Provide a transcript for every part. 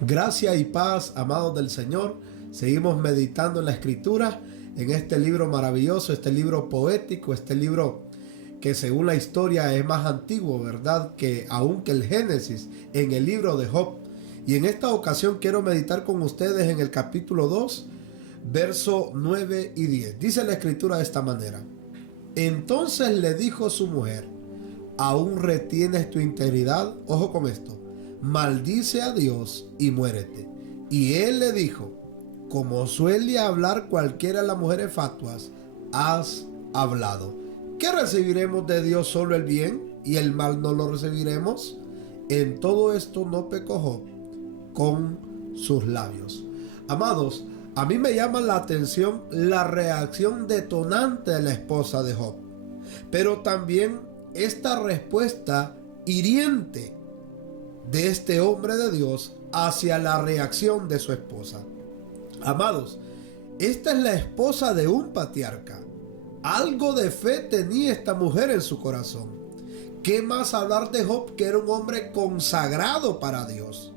Gracia y paz, amados del Señor. Seguimos meditando en la Escritura, en este libro maravilloso, este libro poético, este libro que según la historia es más antiguo, ¿verdad? Que aún que el Génesis, en el libro de Job. Y en esta ocasión quiero meditar con ustedes en el capítulo 2, verso 9 y 10. Dice la Escritura de esta manera: Entonces le dijo su mujer: ¿Aún retienes tu integridad? Ojo con esto: maldice a Dios y muérete. Y él le dijo: como suele hablar cualquiera de las mujeres fatuas, has hablado. ¿Qué recibiremos de Dios? Solo el bien, y el mal no lo recibiremos. En todo esto no pecó Job con sus labios. Amados, a mí me llama la atención la reacción detonante de la esposa de Job, pero también esta respuesta hiriente de este hombre de Dios hacia la reacción de su esposa. Amados, esta es la esposa de un patriarca. Algo de fe tenía esta mujer en su corazón. ¿Qué más hablar de Job, que era un hombre consagrado para Dios?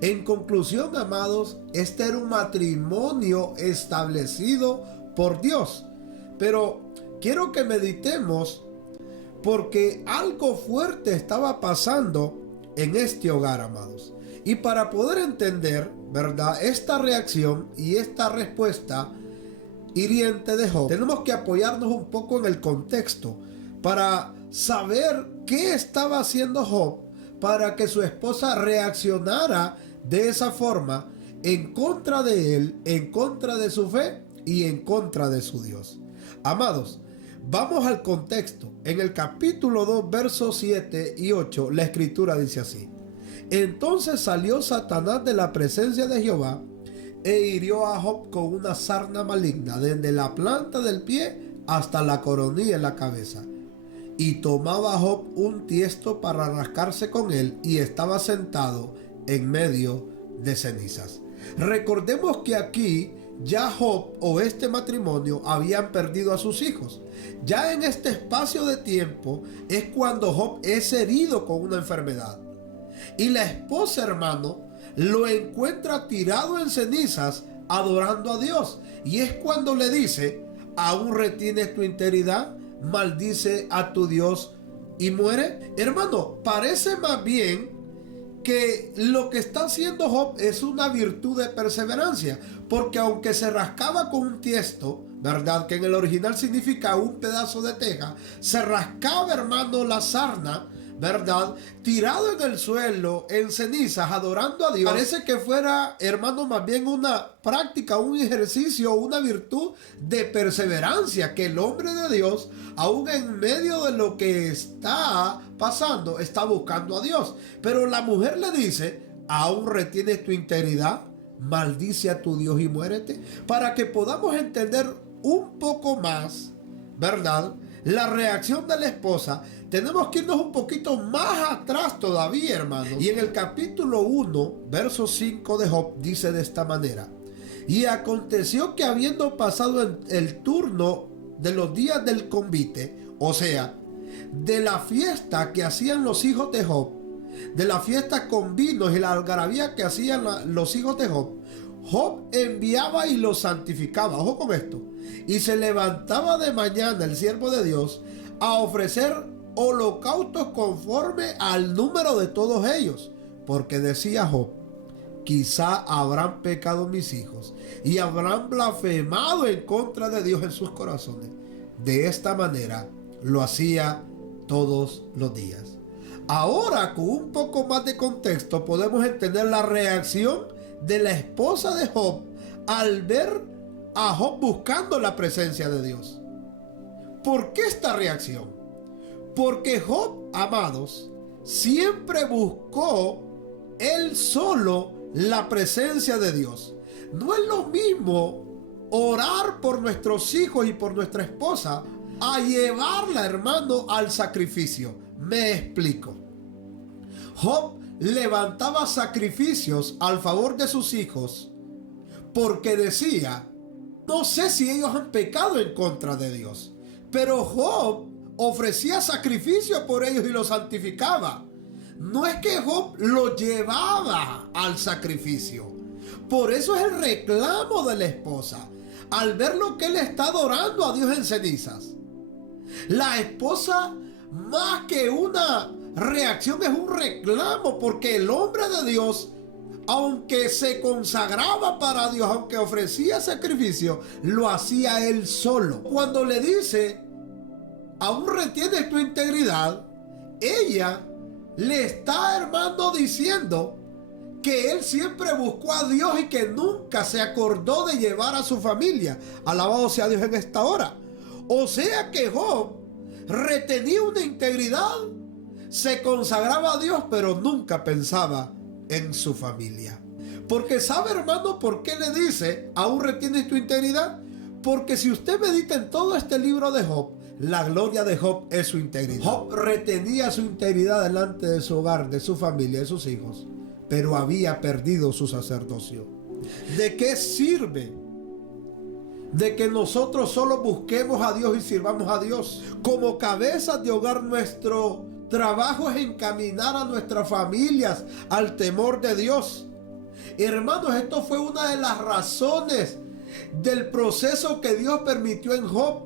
En conclusión, amados, este era un matrimonio establecido por Dios. Pero quiero que meditemos, porque algo fuerte estaba pasando en este hogar, amados. Y para poder entender, ¿verdad?, esta reacción y esta respuesta hiriente de Job, tenemos que apoyarnos un poco en el contexto para saber qué estaba haciendo Job para que su esposa reaccionara de esa forma en contra de él, en contra de su fe y en contra de su Dios. Amados, vamos al contexto. En el capítulo 2, versos 7 y 8, la Escritura dice así: Entonces salió Satanás de la presencia de Jehová e hirió a Job con una sarna maligna, desde la planta del pie hasta la coronilla en la cabeza. Y tomaba Job un tiesto para rascarse con él, y estaba sentado en medio de cenizas. Recordemos que aquí ya Job o este matrimonio habían perdido a sus hijos. Ya en este espacio de tiempo es cuando Job es herido con una enfermedad. Y la esposa, hermano, lo encuentra tirado en cenizas adorando a Dios. Y es cuando le dice: ¿aún retienes tu integridad? Maldice a tu Dios y muere. Hermano, parece más bien que lo que está haciendo Job es una virtud de perseverancia, porque aunque se rascaba con un tiesto, ¿verdad?, que en el original significa un pedazo de teja, se rascaba, hermano, la sarna, ¿verdad?, tirado en el suelo, en cenizas, adorando a Dios. Parece que fuera, hermano, más bien una práctica, un ejercicio, una virtud de perseverancia, que el hombre de Dios, aún en medio de lo que está pasando, está buscando a Dios. Pero la mujer le dice: ¿aún retienes tu integridad? Maldice a tu Dios y muérete. Para que podamos entender un poco más, ¿verdad?, la reacción de la esposa, tenemos que irnos un poquito más atrás todavía, hermano. Y en el capítulo 1, verso 5 de Job, dice de esta manera: Y aconteció que, habiendo pasado el turno de los días del convite, o sea, de la fiesta que hacían los hijos de Job, de la fiesta con vinos y la algarabía que hacían los hijos de Job, Job enviaba y los santificaba. Ojo con esto. Y se levantaba de mañana el siervo de Dios a ofrecer holocaustos conforme al número de todos ellos, porque decía Job: quizá habrán pecado mis hijos y habrán blasfemado en contra de Dios en sus corazones. De esta manera lo hacía todos los días. Ahora, con un poco más de contexto, podemos entender la reacción de la esposa de Job al ver a Job buscando la presencia de Dios. ¿Por qué esta reacción? Porque Job, amados, siempre buscó él solo la presencia de Dios. No es lo mismo orar por nuestros hijos y por nuestra esposa a llevarla, hermano, al sacrificio. Me explico. Job levantaba sacrificios al favor de sus hijos porque decía: no sé si ellos han pecado en contra de Dios. Pero Job ofrecía sacrificio por ellos y los santificaba. no es que Job lo llevaba al sacrificio. Por eso es el reclamo de la esposa. Al ver lo que él está adorando a Dios en cenizas. La esposa, más que una reacción, es un reclamo, porque el hombre de Dios, aunque se consagraba para Dios, aunque ofrecía sacrificio, lo hacía él solo. Cuando le dice, aún retienes tu integridad, ella le está, hermano, diciendo que él siempre buscó a Dios y que nunca se acordó de llevar a su familia. Alabado sea Dios en esta hora. O sea que Job retenía una integridad, se consagraba a Dios, pero nunca pensaba en su familia. Porque sabe, hermano, ¿por qué le dice, aún retienes tu integridad? Porque si usted medita en todo este libro de Job, la gloria de Job es su integridad. Job retenía su integridad delante de su hogar, de su familia, de sus hijos, pero había perdido su sacerdocio. ¿De qué sirve de que nosotros solo busquemos a Dios y sirvamos a Dios? Como cabezas de hogar, nuestro trabajo es encaminar a nuestras familias al temor de Dios. Hermanos, esto fue una de las razones del proceso que Dios permitió en Job.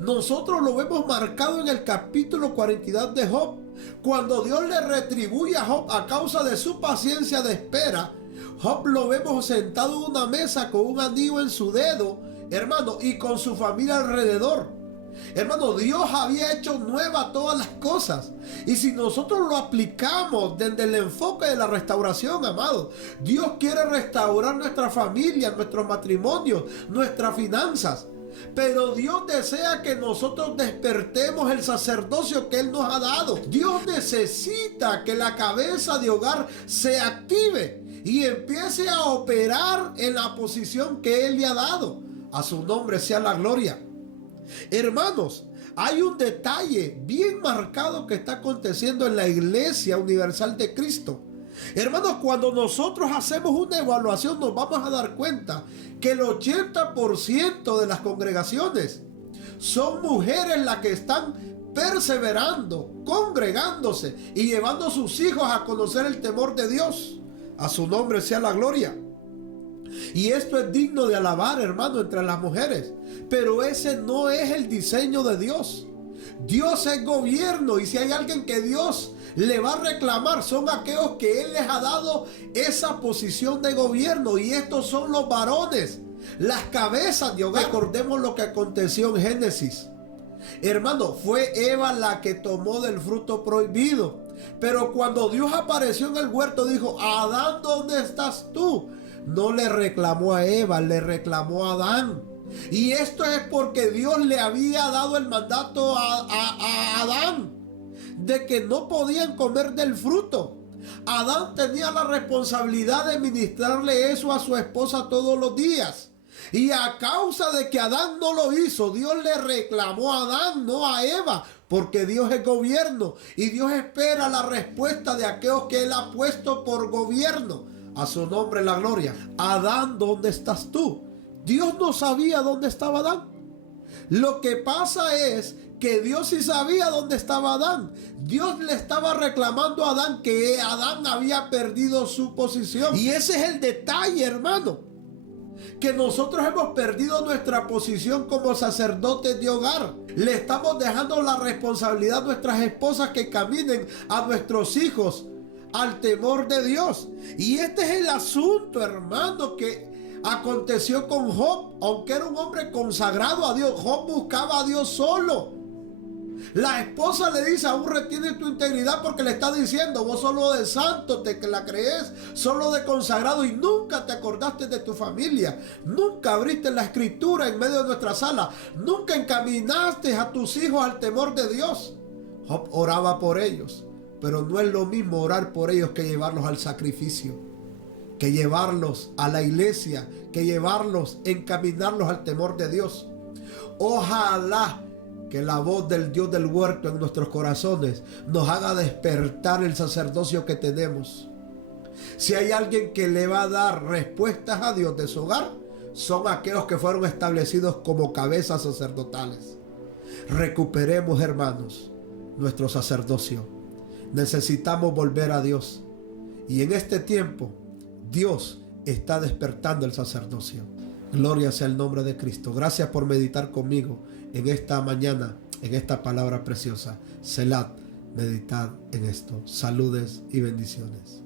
Nosotros lo vemos marcado en el capítulo 42 de Job, cuando Dios le retribuye a Job a causa de su paciencia de espera. Job lo vemos sentado en una mesa con un anillo en su dedo, hermano, y con su familia alrededor. Hermano, Dios había hecho nueva todas las cosas. Y si nosotros lo aplicamos desde el enfoque de la restauración, amado, Dios quiere restaurar nuestra familia, nuestros matrimonios, nuestras finanzas. Pero Dios desea que nosotros despertemos el sacerdocio que Él nos ha dado. Dios necesita que la cabeza de hogar se active y empiece a operar en la posición que Él le ha dado. A su nombre sea la gloria. Hermanos, hay un detalle bien marcado que está aconteciendo en la Iglesia Universal de Cristo. Hermanos, cuando nosotros hacemos una evaluación, nos vamos a dar cuenta que el 80% de las congregaciones son mujeres las que están perseverando, congregándose y llevando a sus hijos a conocer el temor de Dios. A su nombre sea la gloria. Y esto es digno de alabar, hermano, entre las mujeres. Pero ese no es el diseño de Dios. Dios es gobierno, y si hay alguien que Dios le va a reclamar, son aquellos que Él les ha dado esa posición de gobierno, y estos son los varones, las cabezas de hogar. Recordemos lo que aconteció en Génesis. Hermano, fue Eva la que tomó del fruto prohibido, pero cuando Dios apareció en el huerto, dijo: Adán, ¿dónde estás tú? No le reclamó a Eva, le reclamó a Adán. Y esto es porque Dios le había dado el mandato a Adán de que no podían comer del fruto. Adán tenía la responsabilidad de ministrarle eso a su esposa todos los días. Y a causa de que Adán no lo hizo, Dios le reclamó a Adán, no a Eva, porque Dios es gobierno y Dios espera la respuesta de aquellos que Él ha puesto por gobierno. A su nombre la gloria. Adán, ¿dónde estás tú? Dios no sabía dónde estaba Adán. Lo que pasa es que Dios sí sabía dónde estaba Adán. Dios le estaba reclamando a Adán que Adán había perdido su posición. Y ese es el detalle, hermano, que nosotros hemos perdido nuestra posición como sacerdotes de hogar. Le estamos dejando la responsabilidad a nuestras esposas que caminen a nuestros hijos al temor de Dios. Y este es el asunto, hermano, que aconteció con Job. Aunque era un hombre consagrado a Dios, Job buscaba a Dios solo. La esposa le dice: aún retienes tu integridad, porque le está diciendo: vos solo de santo te la crees, solo de consagrado, y nunca te acordaste de tu familia, nunca abriste la escritura en medio de nuestra sala, nunca encaminaste a tus hijos al temor de Dios. Job oraba por ellos, pero no es lo mismo orar por ellos que llevarlos al sacrificio, que llevarlos a la iglesia, que llevarlos, encaminarlos al temor de Dios. Ojalá que la voz del Dios del huerto en nuestros corazones nos haga despertar el sacerdocio que tenemos. Si hay alguien que le va a dar respuestas a Dios de su hogar, son aquellos que fueron establecidos como cabezas sacerdotales. Recuperemos, hermanos, nuestro sacerdocio. Necesitamos volver a Dios. Y en este tiempo, Dios está despertando el sacerdocio. Gloria sea el nombre de Cristo. Gracias por meditar conmigo en esta mañana, en esta palabra preciosa. Selah, meditad en esto. Saludes y bendiciones.